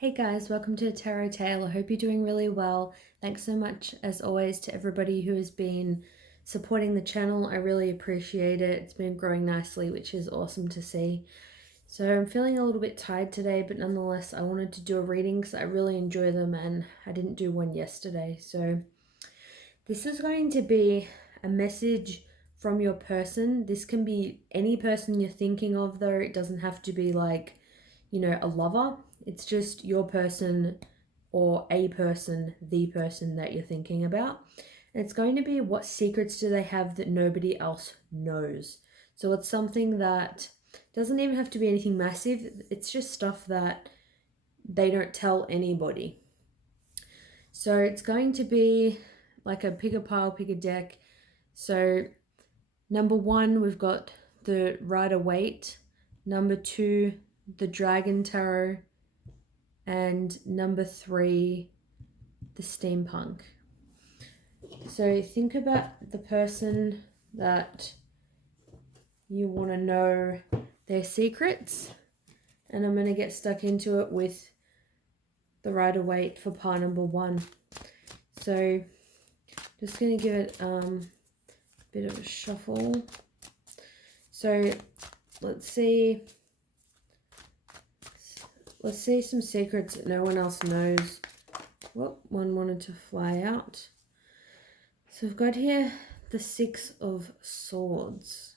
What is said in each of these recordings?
Hey guys, welcome to Tarot Tale. I hope you're doing really well. Thanks so much, as always, to everybody who has been supporting the channel. I really appreciate it. It's been growing nicely, which is awesome to see. So I'm feeling a little bit tired today, but nonetheless, I wanted to do a reading because I really enjoy them and I didn't do one yesterday. So this is going to be a message from your person. This can be any person you're thinking of, though. It doesn't have to be like, a lover. It's just your person or a person, the person that you're thinking about. And it's going to be, what secrets do they have that nobody else knows? So it's something that doesn't even have to be anything massive. It's just stuff that they don't tell anybody. So it's going to be like a pick a pile, pick a deck. So number 1, we've got the Rider-Waite. Number 2, the Dragon Tarot. And number 3, the Steampunk. So think about the person that you want to know their secrets. And I'm going to get stuck into it with the Rider-Waite for pile number 1. So just going to give it a bit of a shuffle. So let's see some secrets that no one else knows. Whoop, one wanted to fly out. So I've got here the 6 of Swords.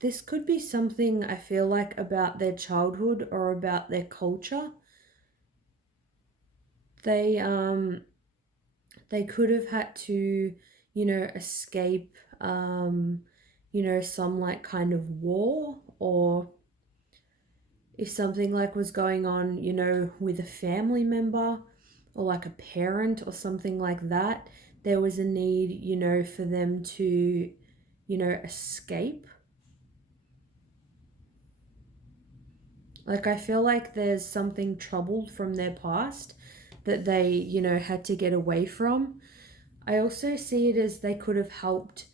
This could be something, I feel like, about their childhood or about their culture. They could have had to, escape, some like kind of war, or if something like was going on, with a family member or like a parent or something like that, there was a need, for them to, escape. Like, I feel like there's something troubled from their past that they, had to get away from. I also see it as they could have helped,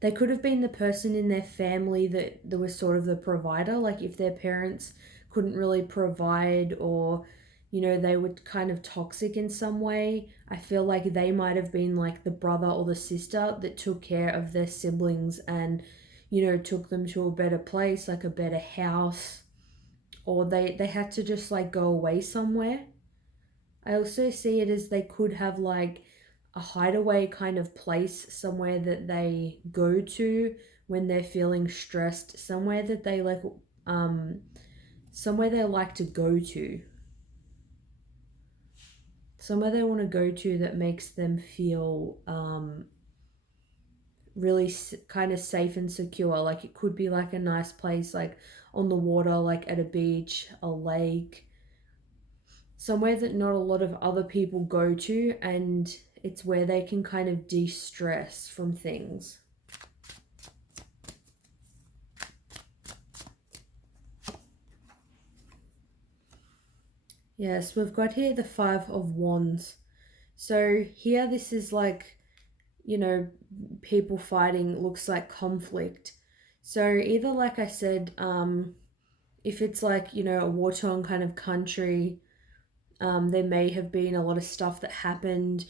they could have been the person in their family that was sort of the provider. Like if their parents couldn't really provide, or, they were kind of toxic in some way, I feel like they might have been like the brother or the sister that took care of their siblings and, took them to a better place, like a better house, or they had to just like go away somewhere. I also see it as they could have like a hideaway kind of place, somewhere that they go to when they're feeling stressed, somewhere that they like, somewhere they like to go to, somewhere they want to go to that makes them feel really kind of safe and secure. Like it could be like a nice place, like on the water, like at a beach, a lake, somewhere that not a lot of other people go to, and it's where they can kind of de-stress from things. Yes, we've got here the 5 of Wands. So here this is like, people fighting, looks like conflict. So either, like I said, if it's like, a war-torn kind of country, there may have been a lot of stuff that happened.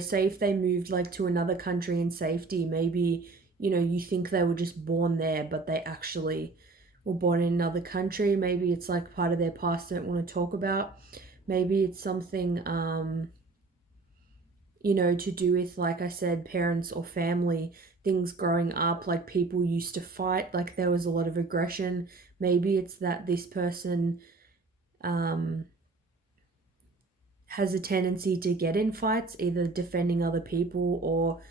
Say if they moved like to another country in safety, maybe, you think they were just born there, but they actually were born in another country. Maybe it's like part of their past they don't want to talk about. Maybe it's something, to do with, like I said, parents or family, things growing up, like people used to fight, like there was a lot of aggression. Maybe it's that this person, has a tendency to get in fights, either defending other people or,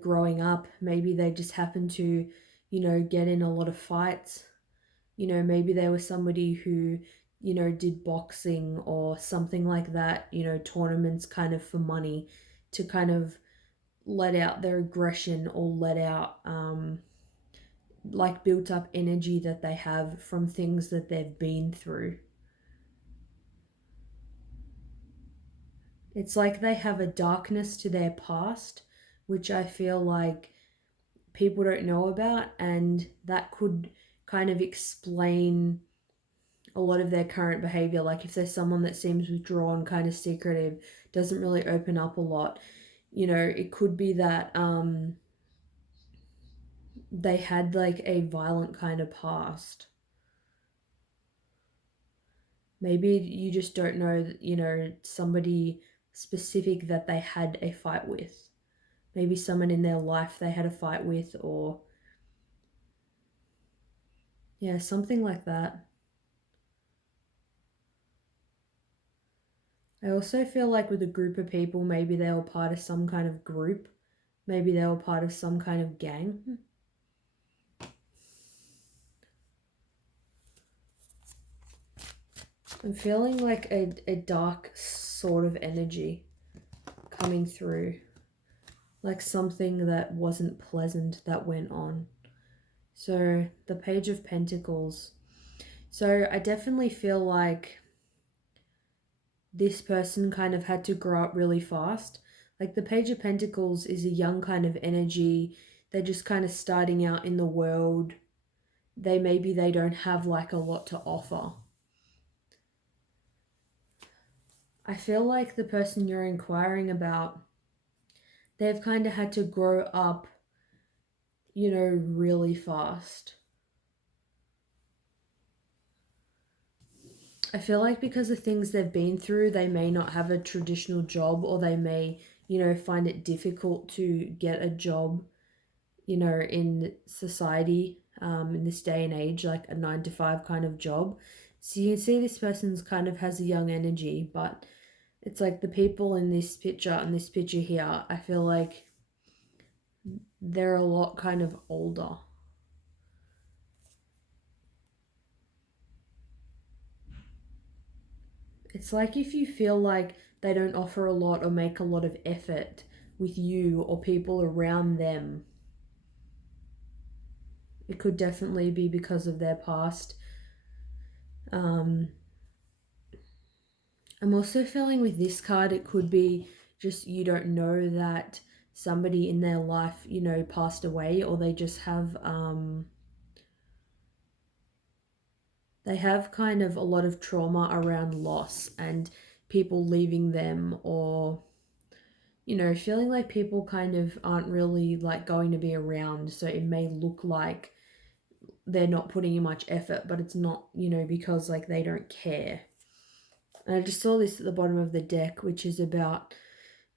growing up. Maybe they just happen to, get in a lot of fights. Maybe there was somebody who, did boxing or something like that, tournaments kind of for money, to kind of let out their aggression or let out, like built up energy that they have from things that they've been through. It's like they have a darkness to their past, which I feel like people don't know about, and that could kind of explain a lot of their current behavior. Like if there's someone that seems withdrawn, kind of secretive, doesn't really open up a lot, it could be that they had like a violent kind of past. Maybe you just don't know, somebody specific that they had a fight with. Maybe someone in their life they had a fight with, or yeah, something like that. I also feel like with a group of people, maybe they were part of some kind of group. Maybe they were part of some kind of gang. I'm feeling like a dark sort of energy coming through. Like something that wasn't pleasant that went on. So the Page of Pentacles. So I definitely feel like this person kind of had to grow up really fast. Like the Page of Pentacles is a young kind of energy. They're just kind of starting out in the world. Maybe they don't have like a lot to offer. I feel like the person you're inquiring about, they've kind of had to grow up, really fast. I feel like because of things they've been through, they may not have a traditional job, or they may, find it difficult to get a job, in society, in this day and age, like a 9 to 5 kind of job. So you can see this person's kind of has a young energy, but it's like the people in this picture and this picture here, I feel like they're a lot kind of older. It's like if you feel like they don't offer a lot or make a lot of effort with you or people around them, it could definitely be because of their past. I'm also feeling with this card, it could be just you don't know that somebody in their life, passed away, or they just have, they have kind of a lot of trauma around loss and people leaving them, or feeling like people kind of aren't really like going to be around. So it may look like they're not putting in much effort, but it's not, because like they don't care. And I just saw this at the bottom of the deck, which is about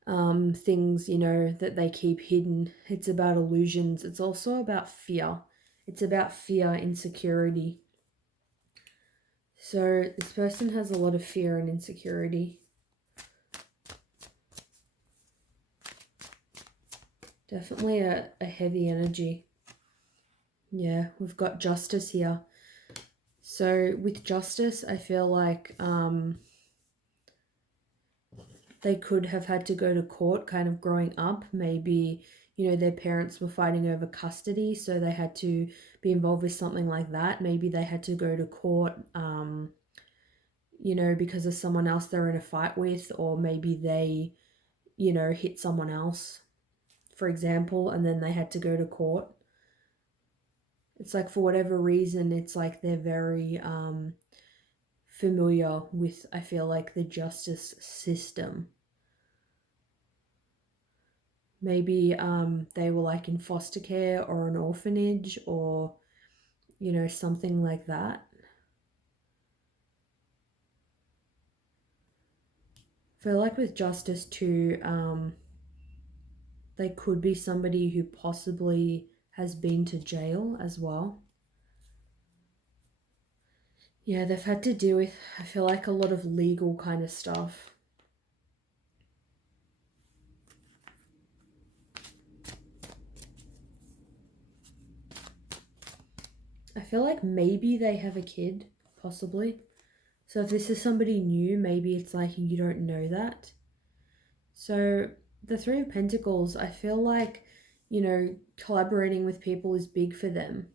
things, that they keep hidden. It's about illusions. It's also about fear. It's about fear, insecurity. So this person has a lot of fear and insecurity. Definitely a heavy energy. Yeah, we've got Justice here. So with Justice, I feel like they could have had to go to court kind of growing up. Maybe, their parents were fighting over custody, so they had to be involved with something like that. Maybe they had to go to court, because of someone else they're in a fight with, or maybe they, hit someone else, for example, and then they had to go to court. It's like for whatever reason, it's like they're very familiar with, I feel like, the justice system. Maybe they were like in foster care or an orphanage, or, something like that. I feel like with Justice too, they could be somebody who possibly has been to jail as well. Yeah, they've had to deal with, I feel like, a lot of legal kind of stuff. I feel like maybe they have a kid, possibly. So if this is somebody new, maybe it's like you don't know that. So the Three of Pentacles, I feel like, collaborating with people is big for them.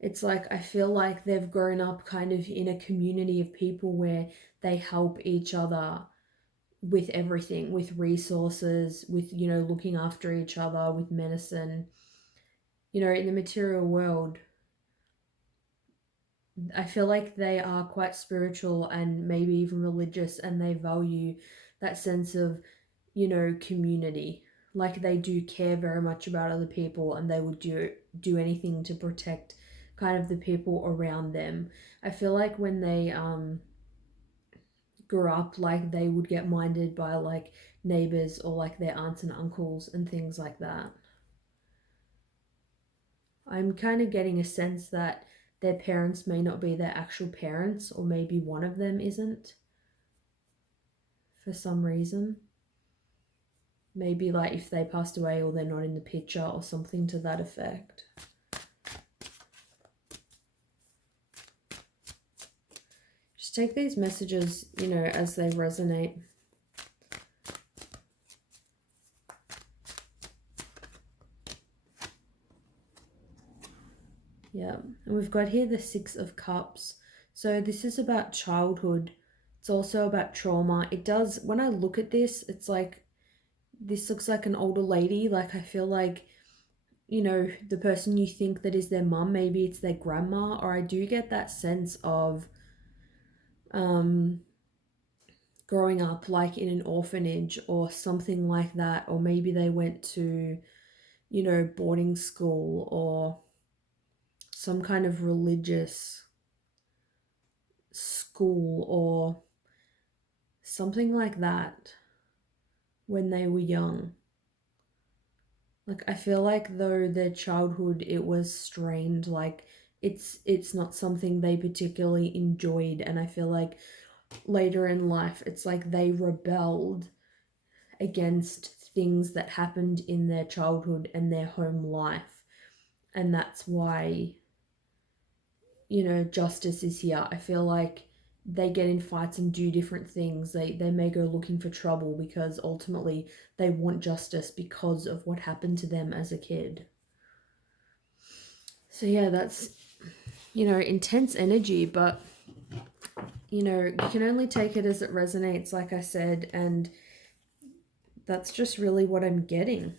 It's like, I feel like they've grown up kind of in a community of people where they help each other with everything, with resources, with, looking after each other, with medicine. you know, in the material world, I feel like they are quite spiritual and maybe even religious, and they value that sense of, you know, community. Like they do care very much about other people, and they would do anything to protect kind of the people around them. I feel like when they grew up, like they would get minded by like neighbors or like their aunts and uncles and things like that. I'm kind of getting a sense that their parents may not be their actual parents, or maybe one of them isn't for some reason. Maybe like if they passed away or they're not in the picture or something to that effect. Just take these messages, you know, as they resonate. Yeah, and we've got here the Six of Cups. So this is about childhood. It's also about trauma. It does, when I look at this, it's like, this looks like an older lady. Like I feel like, you know, the person you think that is their mum, maybe it's their grandma, or I do get that sense of growing up like in an orphanage or something like that, or maybe they went to, you know, boarding school or some kind of religious school or something like that when they were young. Like I feel like though their childhood it was strained, like it's not something they particularly enjoyed, and I feel like later in life it's like they rebelled against things that happened in their childhood and their home life, and that's why, you know, justice is here. I feel like they get in fights and do different things. They may go looking for trouble because ultimately they want justice because of what happened to them as a kid. So yeah, that's, you know, intense energy, but you know, you can only take it as it resonates, like I said, and that's just really what I'm getting.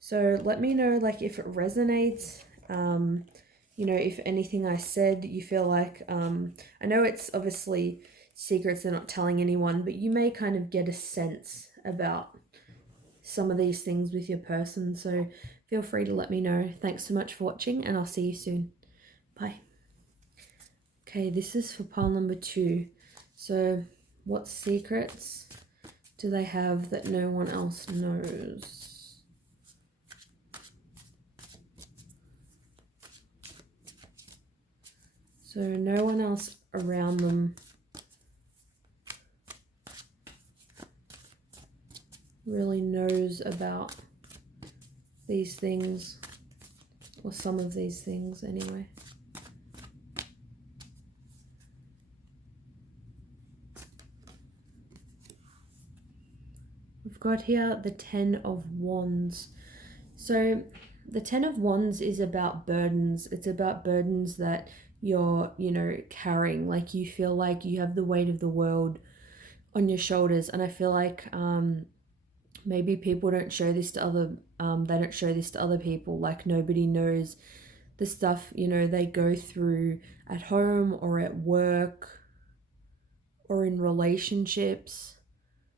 So let me know like if it resonates. You know, if anything I said you feel like, I know it's obviously secrets, they're not telling anyone, but you may kind of get a sense about some of these things with your person. So feel free to let me know. Thanks so much for watching, and I'll see you soon. Bye. Okay, this is for pile number 2. So what secrets do they have that no one else knows? So no one else around them really knows about these things, or some of these things anyway. We've got here the Ten of Wands. So the Ten of Wands is about burdens. It's about burdens that you're, you know, carrying. Like you feel like you have the weight of the world on your shoulders. And I feel like maybe people don't show this to other, they don't show this to other people. Like nobody knows the stuff, you know, they go through at home or at work or in relationships.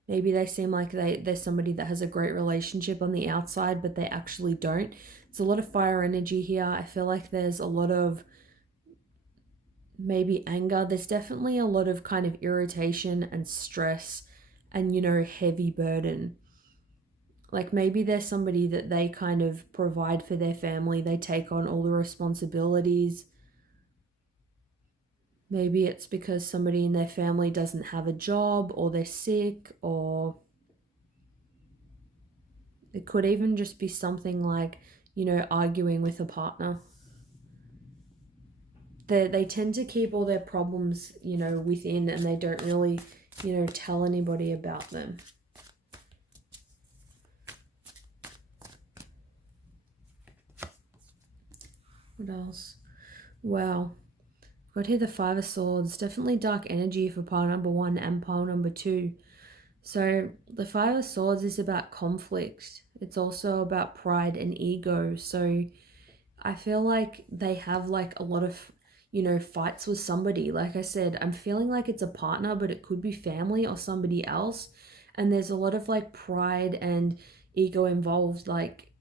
Maybe they seem like they're somebody that has a great relationship on the outside, but they actually don't. It's a lot of fire energy here. I feel like there's a lot of maybe anger. There's definitely a lot of kind of irritation and stress and, you know, heavy burden. Like maybe there's somebody that they kind of provide for their family. They take on all the responsibilities. Maybe it's because somebody in their family doesn't have a job, or they're sick, or it could even just be something like, you know, arguing with a partner. They tend to keep all their problems, you know, within, and they don't really, you know, tell anybody about them. What else? Wow. Got here the Five of Swords. Definitely dark energy for pile number 1 and pile number 2. So the Five of Swords is about conflict. It's also about pride and ego. So I feel like they have like a lot of, fights with somebody. Like I said, I'm feeling like it's a partner, but it could be family or somebody else. And there's a lot of like pride and ego involved. Like,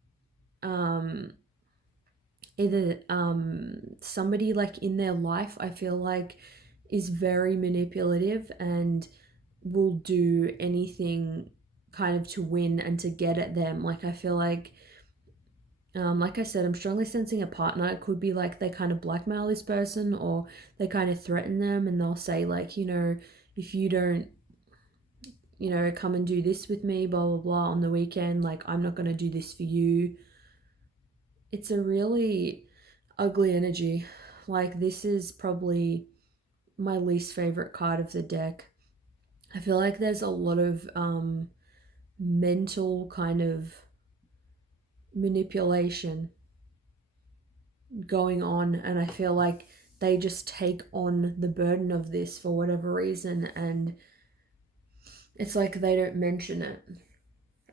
um, either somebody like in their life, I feel like is very manipulative and will do anything kind of to win and to get at them. Like I feel like I said, I'm strongly sensing a partner. It could be like they kind of blackmail this person, or they kind of threaten them, and they'll say like, if you don't, come and do this with me, blah blah blah, on the weekend, like I'm not going to do this for you. It's a really ugly energy. Like this is probably my least favorite card of the deck. I feel like there's a lot of mental kind of manipulation going on, and I feel like they just take on the burden of this for whatever reason, and it's like they don't mention it.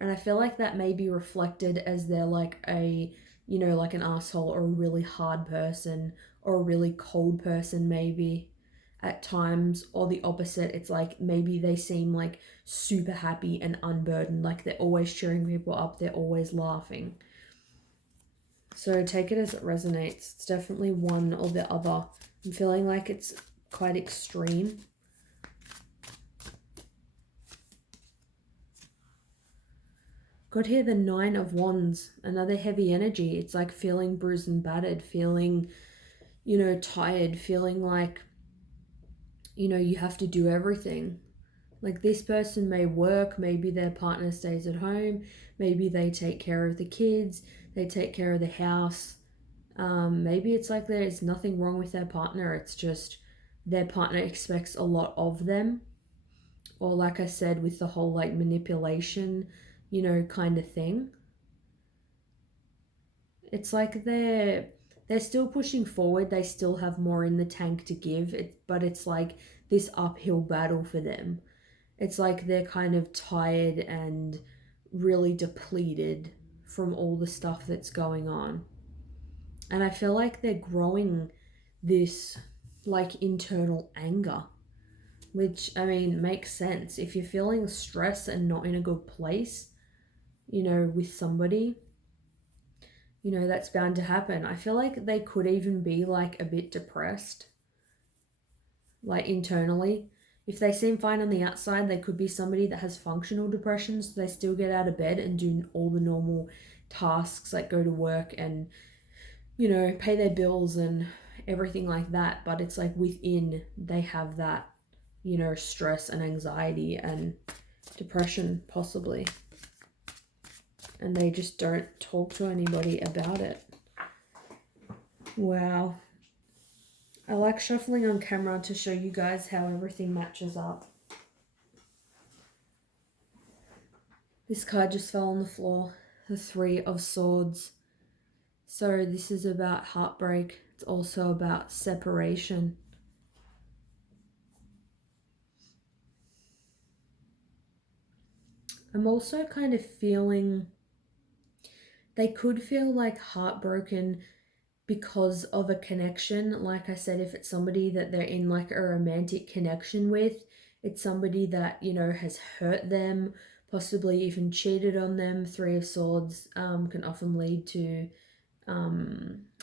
And I feel like that may be reflected as they're like like an asshole or a really hard person or a really cold person, maybe at times, or the opposite. It's like maybe they seem like super happy and unburdened, like they're always cheering people up, they're always laughing. So take it as it resonates. It's definitely one or the other. I'm feeling like it's quite extreme. Got here the 9 of Wands, another heavy energy. It's like feeling bruised and battered, feeling, tired, feeling like, you have to do everything. Like this person may work, maybe their partner stays at home, maybe they take care of the kids, they take care of the house. Maybe it's like there's nothing wrong with their partner, it's just their partner expects a lot of them. Or like I said, with the whole like manipulation, kind of thing. It's like they're still pushing forward, they still have more in the tank to give, but it's like this uphill battle for them. It's like they're kind of tired and really depleted from all the stuff that's going on. And I feel like they're growing this like internal anger, which I mean makes sense. If you're feeling stress and not in a good place, with somebody, that's bound to happen. I feel like they could even be like a bit depressed, like internally. If they seem fine on the outside, they could be somebody that has functional depression, so they still get out of bed and do all the normal tasks, like go to work and, pay their bills and everything like that. But it's like within, they have that, stress and anxiety and depression, possibly. And they just don't talk to anybody about it. Wow. I like shuffling on camera to show you guys how everything matches up. This card just fell on the floor, the 3 of Swords. So this is about heartbreak. It's also about separation. I'm also kind of feeling, they could feel like heartbroken because of a connection. Like I said, if it's somebody that they're in like a romantic connection with, it's somebody that, has hurt them, possibly even cheated on them. 3 of Swords can often lead to,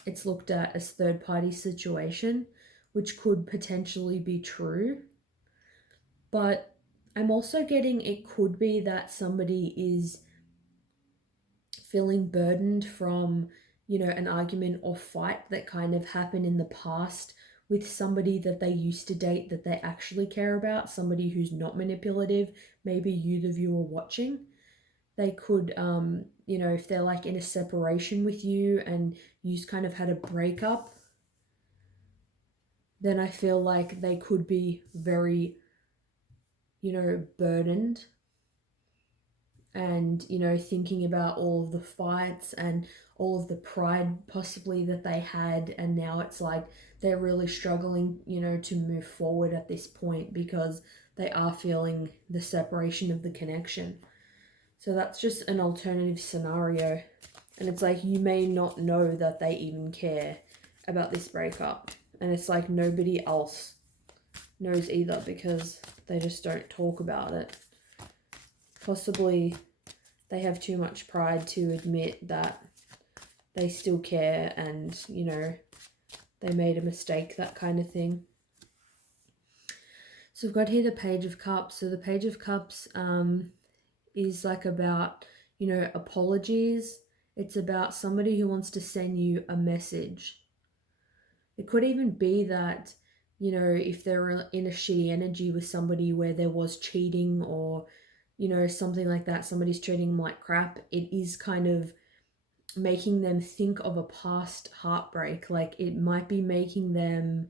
it's looked at as third-party situation, which could potentially be true. But I'm also getting it could be that somebody is feeling burdened from, an argument or fight that kind of happened in the past with somebody that they used to date that they actually care about, somebody who's not manipulative, maybe you, the viewer watching. They could, if they're like in a separation with you and you've kind of had a breakup, then I feel like they could be very, burdened and, thinking about all of the fights and all of the pride possibly that they had. And now it's like they're really struggling, to move forward at this point because they are feeling the separation of the connection. So that's just an alternative scenario. And it's like you may not know that they even care about this breakup. And it's like nobody else knows either because they just don't talk about it. Possibly they have too much pride to admit that they still care and, you know, they made a mistake, that kind of thing. So we've got here the Page of Cups. So the Page of Cups is like about, you know, apologies. It's about somebody who wants to send you a message. It could even be that, you know, if they're in a shitty energy with somebody where there was cheating or, you know, something like that, somebody's treating them like crap, it is kind of making them think of a past heartbreak. Like it might be making them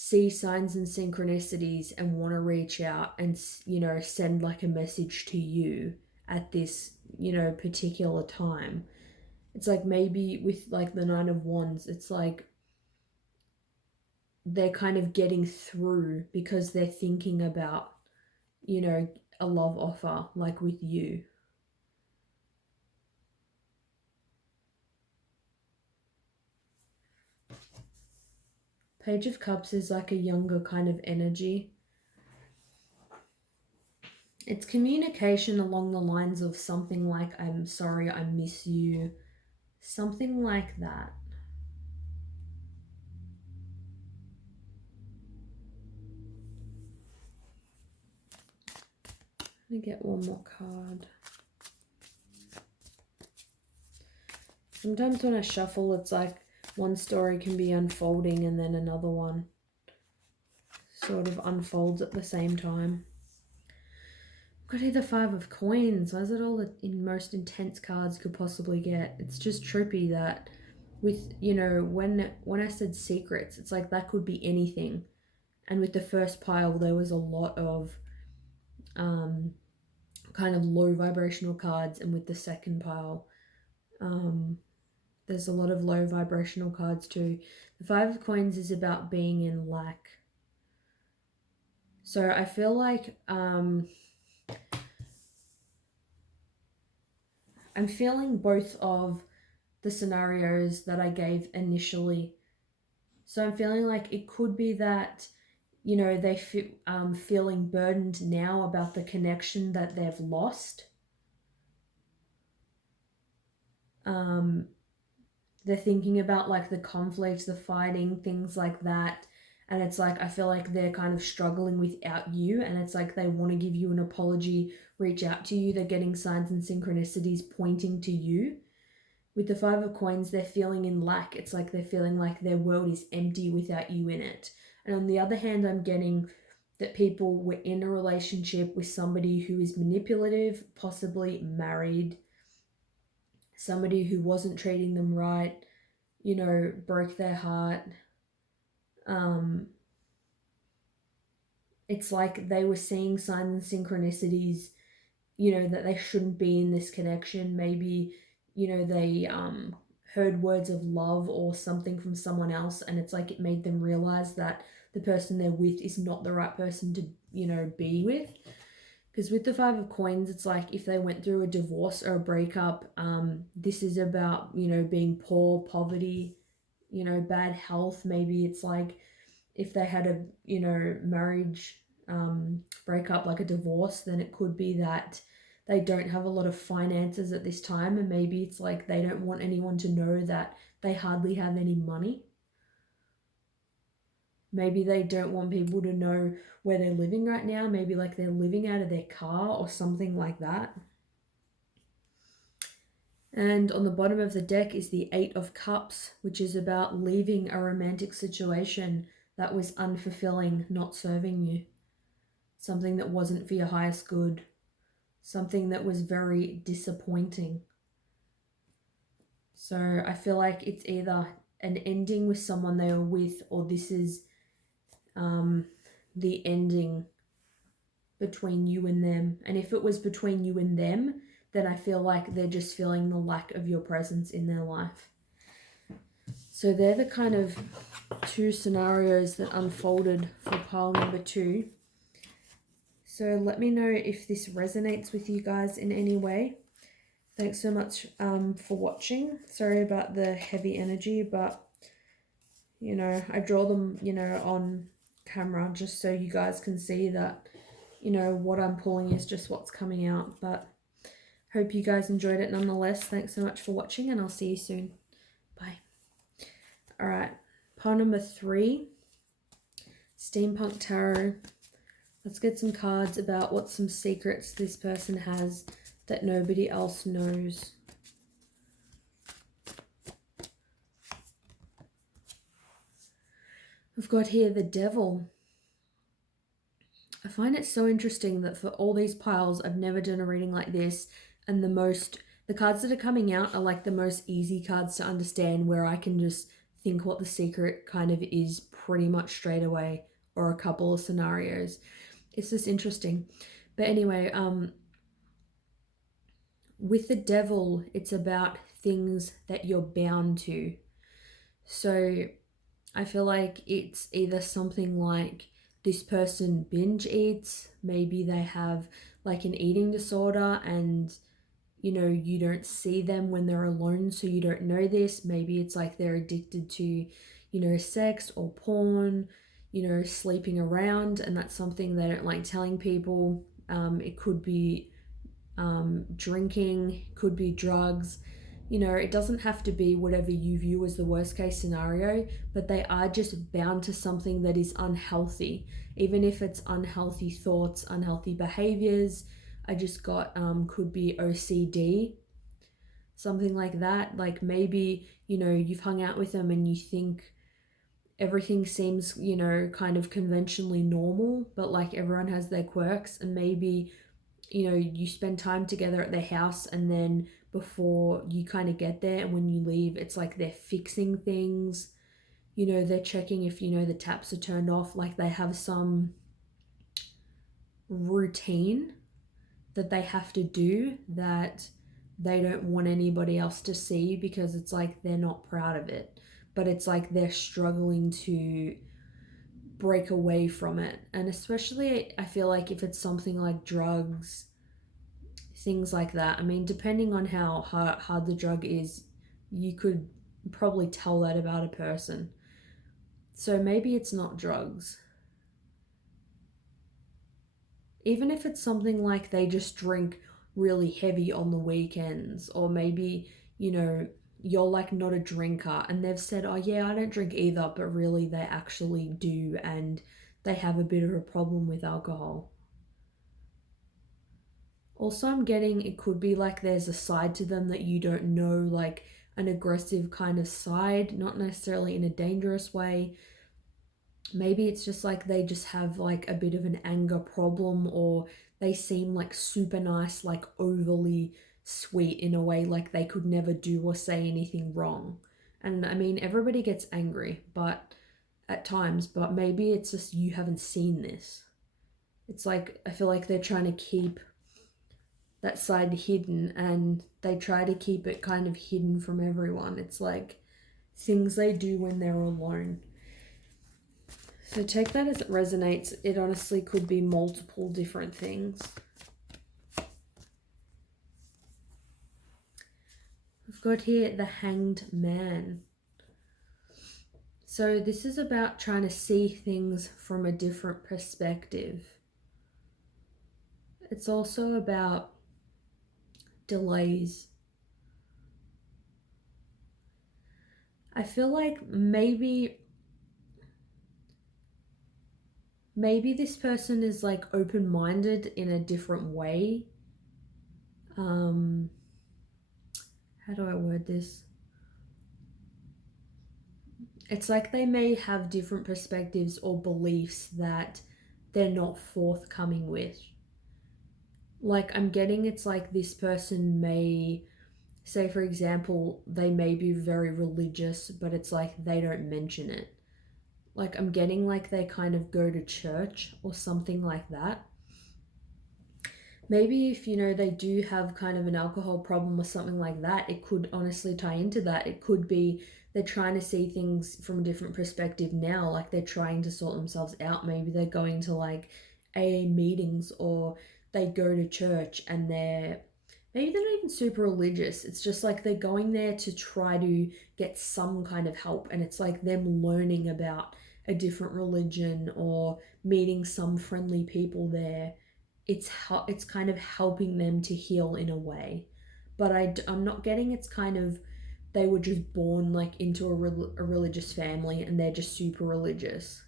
see signs and synchronicities and want to reach out and, you know, send like a message to you at this, you know, particular time. It's like maybe with like the Nine of Wands, it's like they're kind of getting through because they're thinking about, you know, a love offer like with you. Page of Cups is like a younger kind of energy. It's communication along the lines of something like, I'm sorry, I miss you. Something like that. Let me get one more card. Sometimes when I shuffle, it's like one story can be unfolding and then another one sort of unfolds at the same time. Got here the Five of Coins. Why is it all the most intense cards you could possibly get? It's just trippy that with, you know, when I said secrets, it's like that could be anything. And with the first pile, there was a lot of kind of low vibrational cards, and with the second pile, there's a lot of low vibrational cards too. The Five of Coins is about being in lack. So I feel like I'm feeling both of the scenarios that I gave initially. So I'm feeling like it could be that, you know, they feeling burdened now about the connection that they've lost. They're thinking about like the conflict, the fighting, things like that. And it's like, I feel like they're kind of struggling without you. And it's like they want to give you an apology, reach out to you. They're getting signs and synchronicities pointing to you. With the Five of Coins, they're feeling in lack. It's like they're feeling like their world is empty without you in it. And on the other hand, I'm getting that people were in a relationship with somebody who is manipulative, possibly married, somebody who wasn't treating them right, you know, broke their heart. It's like they were seeing signs and synchronicities, you know, that they shouldn't be in this connection. Maybe, you know, they heard words of love or something from someone else, and it's like it made them realize that the person they're with is not the right person to, you know, be with. Because with the Five of Coins, it's like if they went through a divorce or a breakup, this is about, you know, being poor, poverty, you know, bad health. Maybe it's like if they had a, you know, marriage breakup, like a divorce, then it could be that they don't have a lot of finances at this time, and maybe it's like they don't want anyone to know that they hardly have any money. Maybe they don't want people to know where they're living right now. Maybe like they're living out of their car or something like that. And on the bottom of the deck is the Eight of Cups, which is about leaving a romantic situation that was unfulfilling, not serving you. Something that wasn't for your highest good. Something that was very disappointing. So I feel like it's either an ending with someone they were with, or this is the ending between you and them. And if it was between you and them, then I feel like they're just feeling the lack of your presence in their life. So they're the kind of two scenarios that unfolded for pile number 2. So let me know if this resonates with you guys in any way. Thanks so much for watching. Sorry about the heavy energy, but you know, I draw them, you know, on camera just so you guys can see that, you know, what I'm pulling is just what's coming out. But hope you guys enjoyed it nonetheless. Thanks so much for watching, and I'll see you soon. Bye. All right, pile number 3, Steampunk Tarot. Let's get some cards about what some secrets this person has that nobody else knows. We've got here the Devil. I find it so interesting that for all these piles, I've never done a reading like this, and the cards that are coming out are like the most easy cards to understand, where I can just think what the secret kind of is pretty much straight away, or a couple of scenarios. It's just interesting. But anyway, with the Devil, it's about things that you're bound to. So I feel like it's either something like this person binge eats, maybe they have like an eating disorder and you know, you don't see them when they're alone, so you don't know this. Maybe it's like they're addicted to, you know, sex or porn, you know, sleeping around, and that's something they don't like telling people. It could be drinking, could be drugs. You know, it doesn't have to be whatever you view as the worst case scenario, but they are just bound to something that is unhealthy, even if it's unhealthy thoughts, unhealthy behaviors. I just got could be OCD, something like that. Like maybe, you know, you've hung out with them and you think everything seems, you know, kind of conventionally normal, but like everyone has their quirks, and maybe, you know, you spend time together at their house, and then before you kind of get there and when you leave, it's like they're fixing things, you know, they're checking if, you know, the taps are turned off, like they have some routine that they have to do that they don't want anybody else to see, because it's like they're not proud of it, but it's like they're struggling to break away from it. And especially I feel like if it's something like drugs, things like that, I mean, depending on how hard the drug is, you could probably tell that about a person. So maybe it's not drugs. Even if it's something like they just drink really heavy on the weekends, or maybe, you know, you're like not a drinker and they've said, oh yeah, I don't drink either, but really they actually do, and they have a bit of a problem with alcohol. Also, I'm getting it could be like there's a side to them that you don't know, like an aggressive kind of side, not necessarily in a dangerous way. Maybe it's just like they just have like a bit of an anger problem, or they seem like super nice, like overly sweet in a way, like they could never do or say anything wrong. And I mean, everybody gets angry, but at times, but maybe it's just you haven't seen this. It's like I feel like they're trying to keep that side hidden, and they try to keep it kind of hidden from everyone. It's like things they do when they're alone. So take that as it resonates. It honestly could be multiple different things. We've got here the Hanged Man. So this is about trying to see things from a different perspective. It's also about delays. I feel like maybe this person is like open-minded in a different way. How do I word this? It's like they may have different perspectives or beliefs that they're not forthcoming with. Like I'm getting it's like this person may say, for example, they may be very religious, but it's like they don't mention it. Like I'm getting like they kind of go to church or something like that. Maybe if, you know, they do have kind of an alcohol problem or something like that, it could honestly tie into that. It could be they're trying to see things from a different perspective now, like they're trying to sort themselves out. Maybe they're going to like AA meetings, or they go to church and maybe they're not even super religious. It's just like they're going there to try to get some kind of help, and it's like them learning about a different religion or meeting some friendly people there. It's kind of helping them to heal in a way. But I'm not getting it's kind of they were just born like into a religious family and they're just super religious.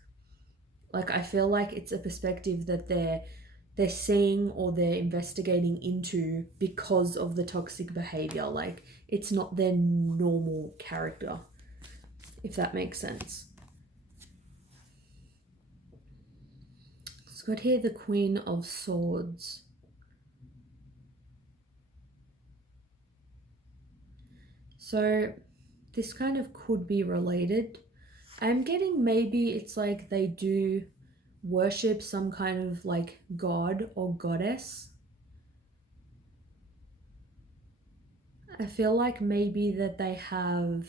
Like I feel like it's a perspective that they're seeing or they're investigating into because of the toxic behavior. Like it's not their normal character, if that makes sense. It's got here the Queen of Swords. So this kind of could be related. I'm getting maybe it's like they do worship some kind of like god or goddess. I feel like maybe that they have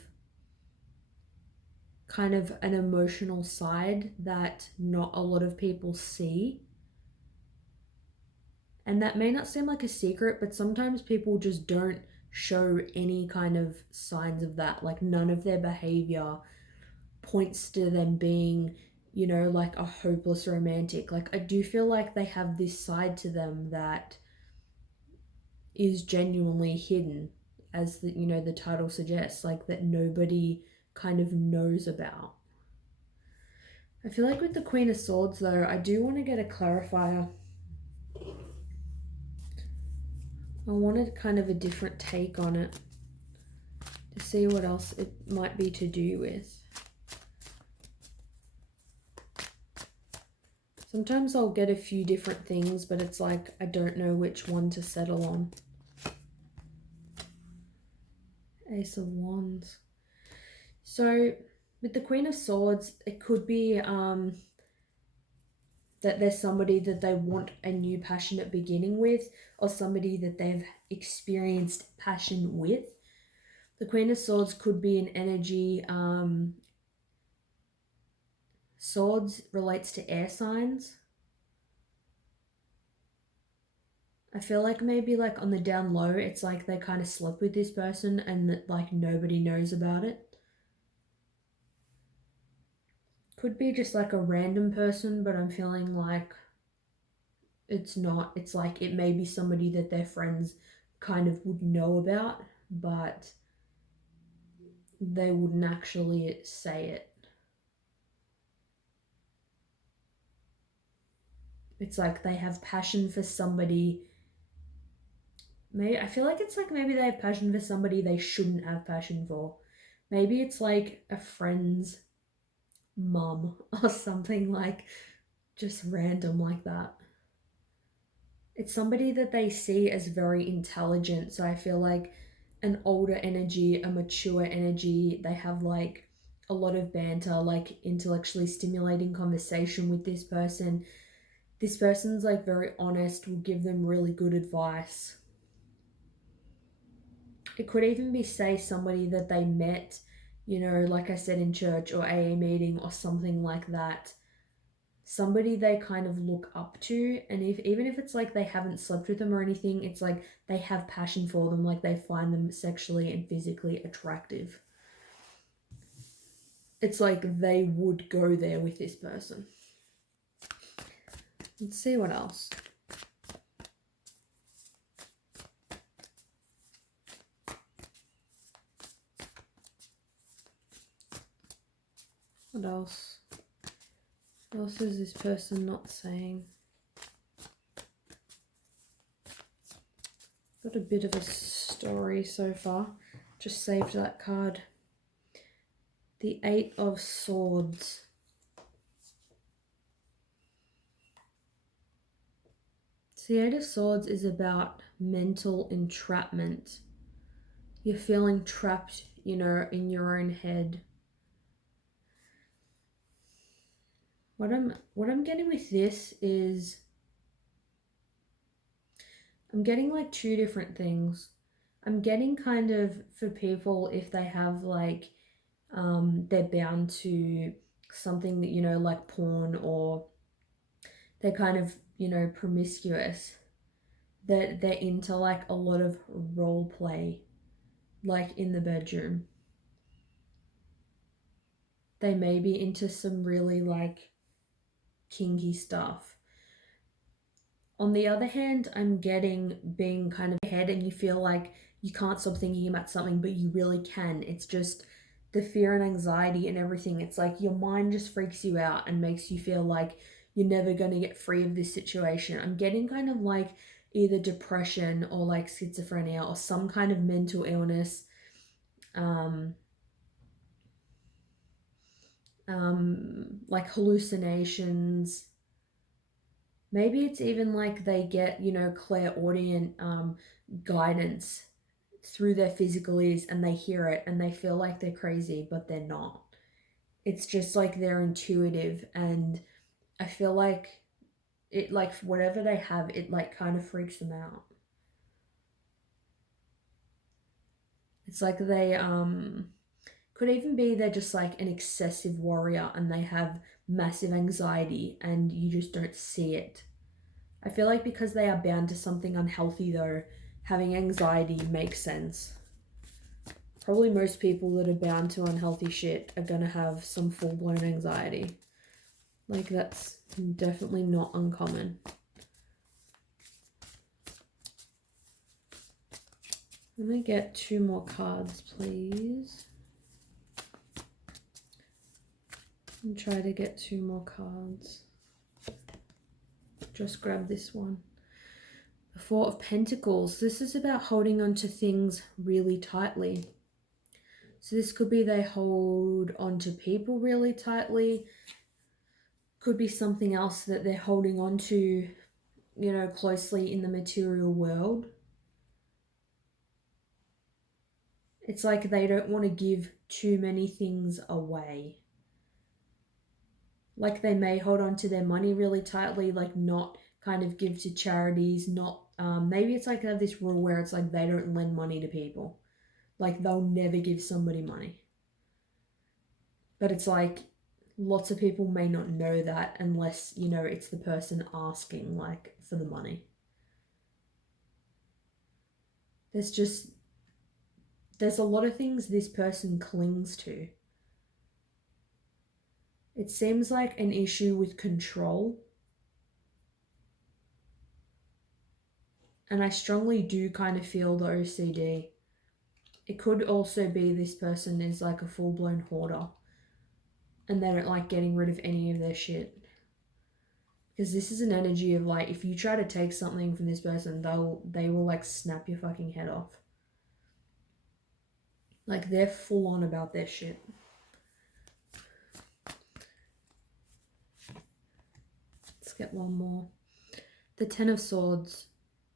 kind of an emotional side that not a lot of people see. And that may not seem like a secret, but sometimes people just don't show any kind of signs of that. Like none of their behavior points to them being, like a hopeless romantic. Like I do feel like they have this side to them that is genuinely hidden, as the title suggests, like that nobody kind of knows about. I feel like with the Queen of Swords though, I do want to get a clarifier. I wanted kind of a different take on it to see what else it might be to do with. Sometimes I'll get a few different things, but it's like I don't know which one to settle on. Ace of Wands. So with the Queen of Swords, it could be that there's somebody that they want a new passionate beginning with, or somebody that they've experienced passion with. The Queen of Swords could be an energy. Swords relates to air signs. I feel like maybe like on the down low, it's like they kind of slept with this person and that like nobody knows about it. Could be just like a random person, but I'm feeling like it's not. It's like it may be somebody that their friends kind of would know about, but they wouldn't actually say it. It's like they have passion for somebody. Maybe I feel like it's like maybe they have passion for somebody they shouldn't have passion for. Maybe it's like a friend's mum or something like just random like that. It's somebody that they see as very intelligent. So I feel like an older energy, a mature energy, they have like a lot of banter, like intellectually stimulating conversation with this person. This person's like very honest, will give them really good advice. It could even be, say, somebody that they met, like I said, in church or AA meeting or something like that. Somebody they kind of look up to, and even if it's like they haven't slept with them or anything, it's like they have passion for them, like they find them sexually and physically attractive. It's like they would go there with this person. Let's see what else. What else? What else is this person not saying? Got a bit of a story so far. Just saved that card. The Eight of Swords. So the Eight of Swords is about mental entrapment. You're feeling trapped, in your own head. What I'm getting with this is I'm getting like two different things. I'm getting kind of for people if they have like they're bound to something that like porn, or they're kind of, you know, promiscuous. They're into like a lot of role play, like in the bedroom. They may be into some really like kinky stuff. On the other hand, I'm getting being kind of ahead and you feel like you can't stop thinking about something, but you really can. It's just the fear and anxiety and everything. It's like your mind just freaks you out and makes you feel like you're never going to get free of this situation. I'm getting kind of like either depression or like schizophrenia or some kind of mental illness. Um, like hallucinations. Maybe it's even like they get, you know, clairaudient guidance through their physical ears and they hear it and they feel like they're crazy, but they're not. It's just like they're intuitive, and I feel like it, like whatever they have, it like kind of freaks them out. It's like they could even be they're just like an excessive warrior and they have massive anxiety and you just don't see it. I feel like because they are bound to something unhealthy, though, having anxiety makes sense. Probably most people that are bound to unhealthy shit are gonna have some full blown anxiety. Like, that's definitely not uncommon. Let me get 2 more cards, please. And try to get 2 more cards. Just grab this one. The Four of Pentacles. This is about holding on to things really tightly. So this could be they hold on to people really tightly. Could be something else that they're holding on to, you know, closely in the material world. It's like they don't want to give too many things away. Like they may hold on to their money really tightly, like not kind of give to charities, not, maybe it's like they have this rule where it's like they don't lend money to people. Like they'll never give somebody money. But it's like lots of people may not know that unless, you know, it's the person asking like for the money. There's a lot of things this person clings to. It seems like an issue with control. And I strongly do kind of feel the OCD. It could also be this person is like a full-blown hoarder and they don't like getting rid of any of their shit. Because this is an energy of like, if you try to take something from this person, they will like snap your fucking head off. Like they're full on about their shit. Let's get one more. The Ten of Swords.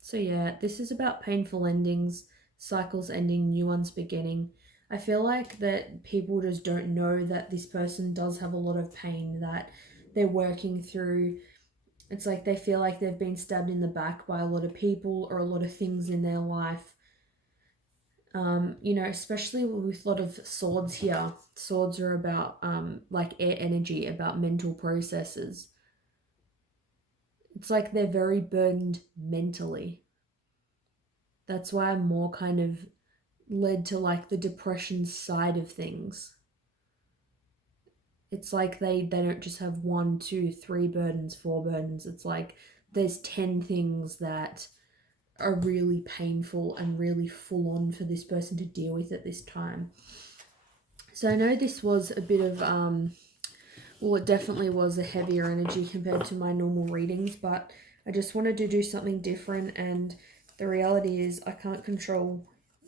So yeah, this is about painful endings, cycles ending, new ones beginning. I feel like that people just don't know that this person does have a lot of pain that they're working through. It's like they feel like they've been stabbed in the back by a lot of people or a lot of things in their life. You know, especially with a lot of swords here. Swords are about like air energy, about mental processes. It's like they're very burdened mentally. That's why I'm more kind of led to like the depression side of things. It's like they don't just have 1, 2, 3 burdens, 4 burdens. It's like there's 10 things that are really painful and really full on for this person to deal with at this time. So I know this was a bit of well, it definitely was a heavier energy compared to my normal readings, but I just wanted to do something different, and the reality is I can't control,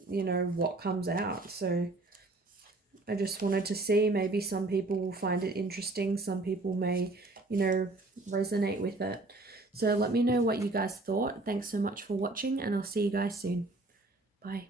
you know, what comes out. So I just wanted to see, maybe some people will find it interesting, some people may, you know, resonate with it. So let me know what you guys thought. Thanks so much for watching, and I'll see you guys soon. Bye.